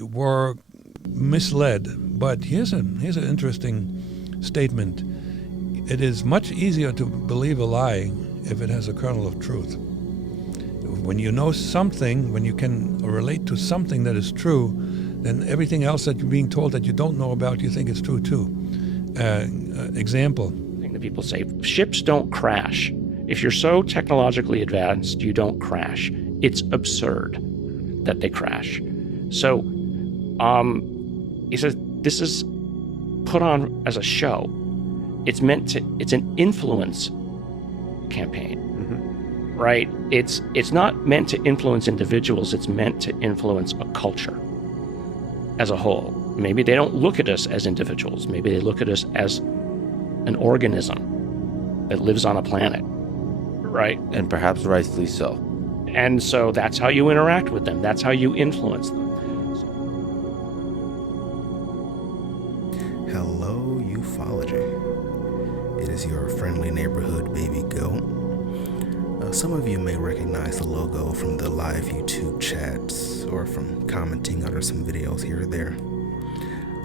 were misled. But here's an interesting statement. It is much easier to believe a lie if it has a kernel of truth. When you know something, when you can relate to something that is true, then everything else that you're being told that you don't know about, you think it's true too. Example. The people say ships don't crash. If you're so technologically advanced, you don't crash. It's absurd that they crash. So he says this is put on as a show. It's an influence campaign, right? It's not meant to influence individuals. It's meant to influence a culture as a whole. Maybe they don't look at us as individuals. Maybe they look at us as an organism that lives on a planet, right? And perhaps rightfully so. And so that's how you interact with them. That's how you influence them. Hello, Ufology. It is your friendly neighborhood baby goat. Some of you may recognize the logo from the live YouTube chats or from commenting under some videos here or there.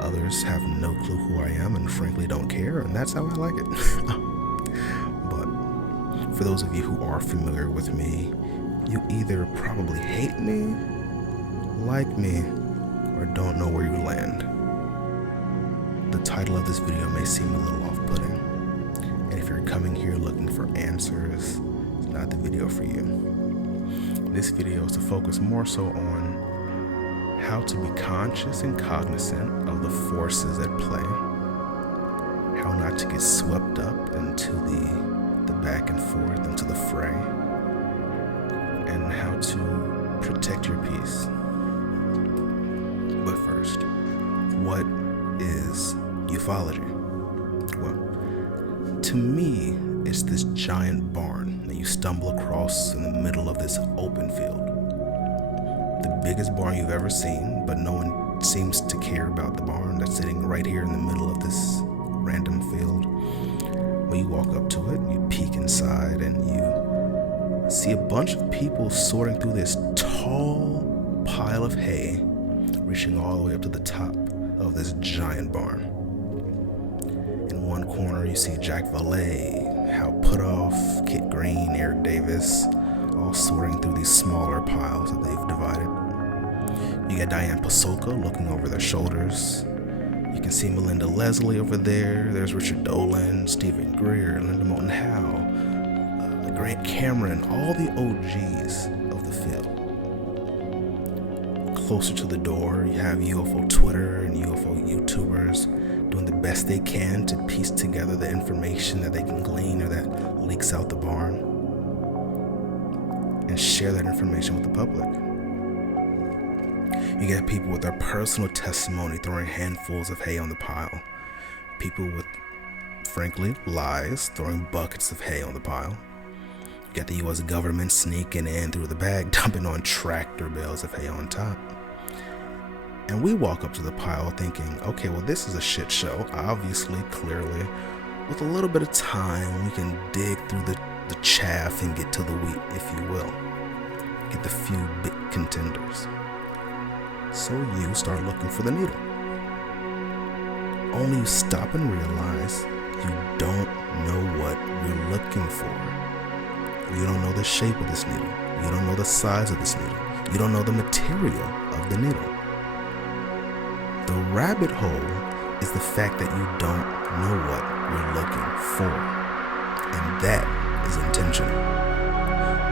Others have no clue who I am and frankly don't care, and that's how I like it. But for those of you who are familiar with me, you either probably hate me, like me, or don't know where you land. The title of this video may seem a little off-putting, and if you're coming here looking for answers, it's not the video for you. This video is to focus more so on how to be conscious and cognizant of the forces at play, how not to get swept up into the back and forth, into the fray, and how to protect your peace. But first, what is ufology? Well, to me, it's this giant barn that you stumble across in the middle of this open field. The biggest barn you've ever seen, but no one seems to care about the barn that's sitting right here in the middle of this random field. When you walk up to it, you peek inside and you see a bunch of people sorting through this tall pile of hay, reaching all the way up to the top of this giant barn. In one corner, you see Jack Valet, Hal Putoff, Kit Green, Eric Davis, all sorting through these smaller piles that they've divided. You got Diane Pasulka looking over their shoulders. You can see Melinda Leslie over there. There's Richard Dolan, Stephen Greer, Linda Moulton Howe, Grant Cameron, all the OGs of the field. Closer to the door, you have UFO Twitter and UFO YouTubers doing the best they can to piece together the information that they can glean or that leaks out the barn, and share that information with the public. You get people with their personal testimony throwing handfuls of hay on the pile. People with, frankly, lies throwing buckets of hay on the pile. You got the U.S. government sneaking in through the back, dumping on tractor bales of hay on top. And we walk up to the pile thinking, okay, well, this is a shit show. Obviously, clearly, with a little bit of time, we can dig through the chaff and get to the wheat, if you will. Get the few big contenders. So you start looking for the needle. Only you stop and realize you don't know what you're looking for. You don't know the shape of this needle. You don't know the size of this needle. You don't know the material of the needle. The rabbit hole is the fact that you don't know what you're looking for. And that is intentional,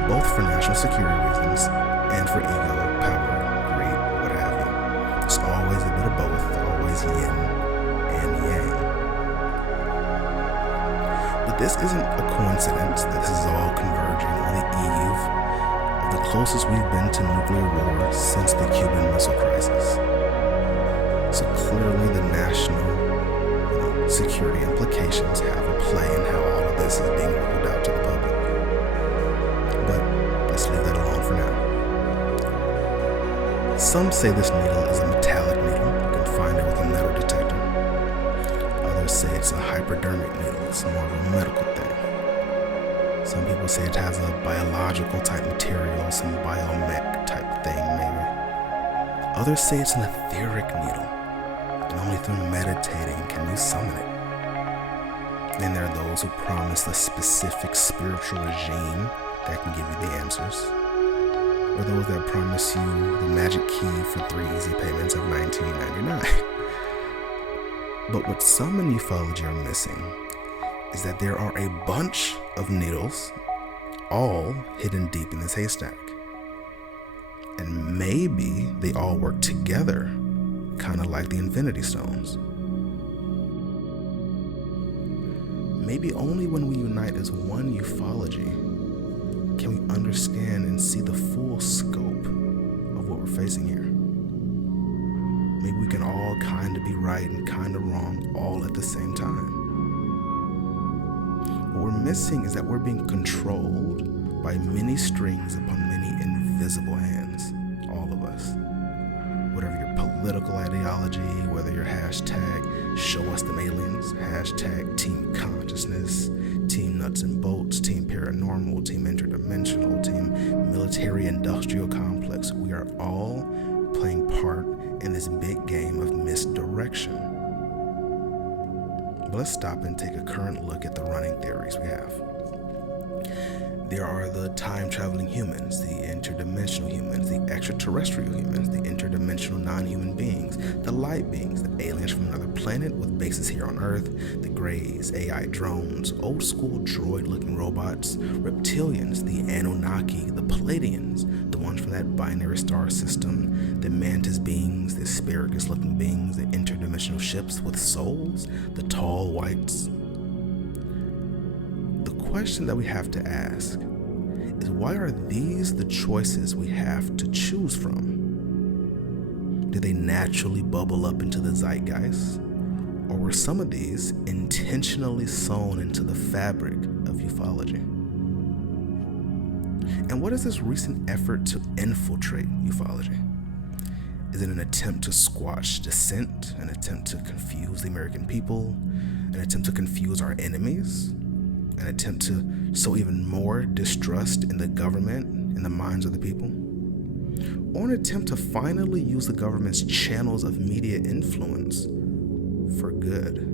both for national security reasons and for ego, power, greed, what have you. It's always a bit of both, always yin and yang. But this isn't a coincidence that this is all converging on the eve of the closest we've been to nuclear war since the Cuban Missile Crisis. So clearly the national security implications have a play in how all of this is being rolled out to the public. But let's leave that alone for now. Some say this needle is a metallic needle. You can find it with a metal detector. Others say it's a hypodermic needle. It's more of a medical thing. Some people say it has a biological type material, some biomech type thing maybe. Others say it's an etheric needle, and only through meditating can you summon it. Then there are those who promise a specific spiritual regime that can give you the answers, or those that promise you the magic key for 3 easy payments of $19.99. But what some in ufology are missing is that there are a bunch of needles all hidden deep in this haystack. And maybe they all work together, kind of like the Infinity Stones. Maybe only when we unite as one ufology can we understand and see the full scope of what we're facing here. Maybe we can all kind of be right and kind of wrong all at the same time. What we're missing is that we're being controlled by many strings upon many invisible hands, all of us. Whatever your political ideology, whether your hashtag show us them aliens, hashtag team consciousness, team nuts and bolts, team paranormal, team interdimensional, team military industrial complex, we are all playing part in this big game of misdirection. But let's stop and take a current look at the running theories we have. There are the time-traveling humans, the interdimensional humans, the extraterrestrial humans, the interdimensional non-human beings, the light beings, the aliens from another planet with bases here on Earth, the Greys, AI drones, old-school droid-looking robots, reptilians, the Anunnaki, the Palladians, the ones from that binary star system, the mantis beings, the asparagus-looking beings, the interdimensional ships with souls, the tall whites. The question that we have to ask is, why are these the choices we have to choose from? Do they naturally bubble up into the zeitgeist? Or were some of these intentionally sewn into the fabric of ufology? And what is this recent effort to infiltrate ufology? Is it an attempt to squash dissent, an attempt to confuse the American people, an attempt to confuse our enemies? An attempt to sow even more distrust in the government in the minds of the people? Or an attempt to finally use the government's channels of media influence for good?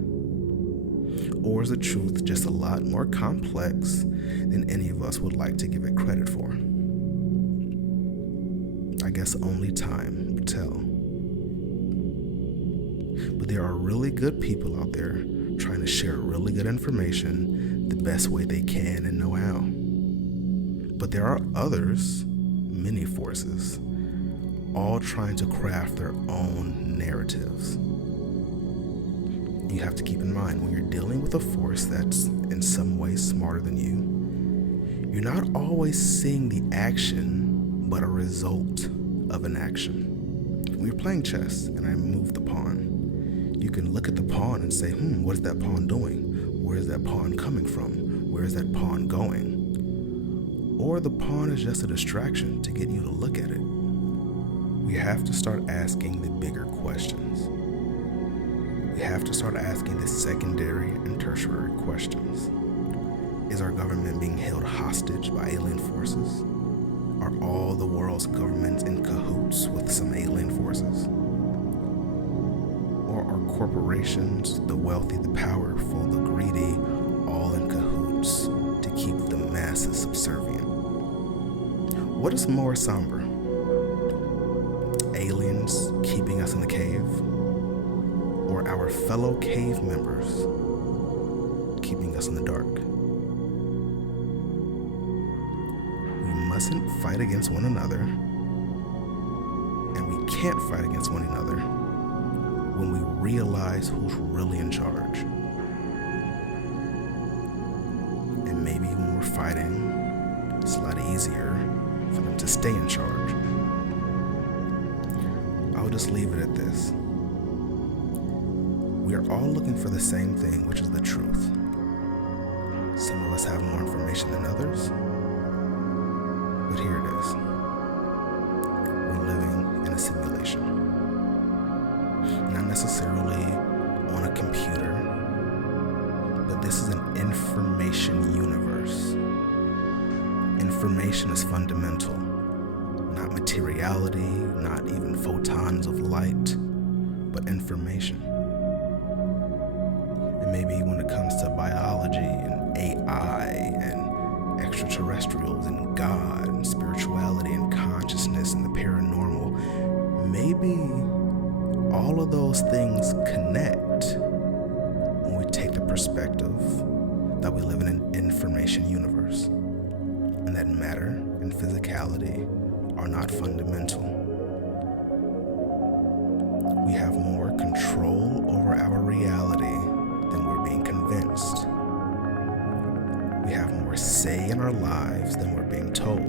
Or is the truth just a lot more complex than any of us would like to give it credit for? I guess only time will tell. But there are really good people out there trying to share really good information the best way they can and know how. But there are others, many forces, all trying to craft their own narratives. You have to keep in mind, when you're dealing with a force that's in some way smarter than you, you're not always seeing the action, but a result of an action. When you're playing chess and I move the pawn, you can look at the pawn and say, what is that pawn doing? Where is that pawn coming from? Where is that pawn going? Or the pawn is just a distraction to get you to look at it. We have to start asking the bigger questions. We have to start asking the secondary and tertiary questions. Is our government being held hostage by alien forces? Are all the world's governments in cahoots with some alien forces? Or are corporations, the wealthy, the powerful, the greedy, all in cahoots to keep the masses subservient? What is more somber? Aliens keeping us in the cave? Or our fellow cave members keeping us in the dark? We mustn't fight against one another, and we can't fight against one another when we realize who's really in charge. And maybe when we're fighting, it's a lot easier for them to stay in charge. I'll just leave it at this. We are all looking for the same thing, which is the truth. Some of us have more information than others, but here it is. We're living in a simulation. Not necessarily on a computer, but this is an information universe. Information is fundamental, not materiality, not even and photons of light, but information. And maybe when it comes to biology and AI and extraterrestrials and God and spirituality and consciousness and the paranormal, maybe all of those things connect when we take the perspective that we live in an information universe and that matter and physicality are not fundamental. We have more control over our reality than we're being convinced. We have more say in our lives than we're being told.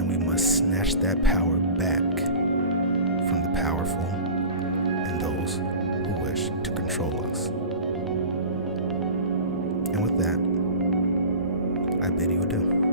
And we must snatch that power back from the powerful and those who wish to control us. And with that, I bid you adieu.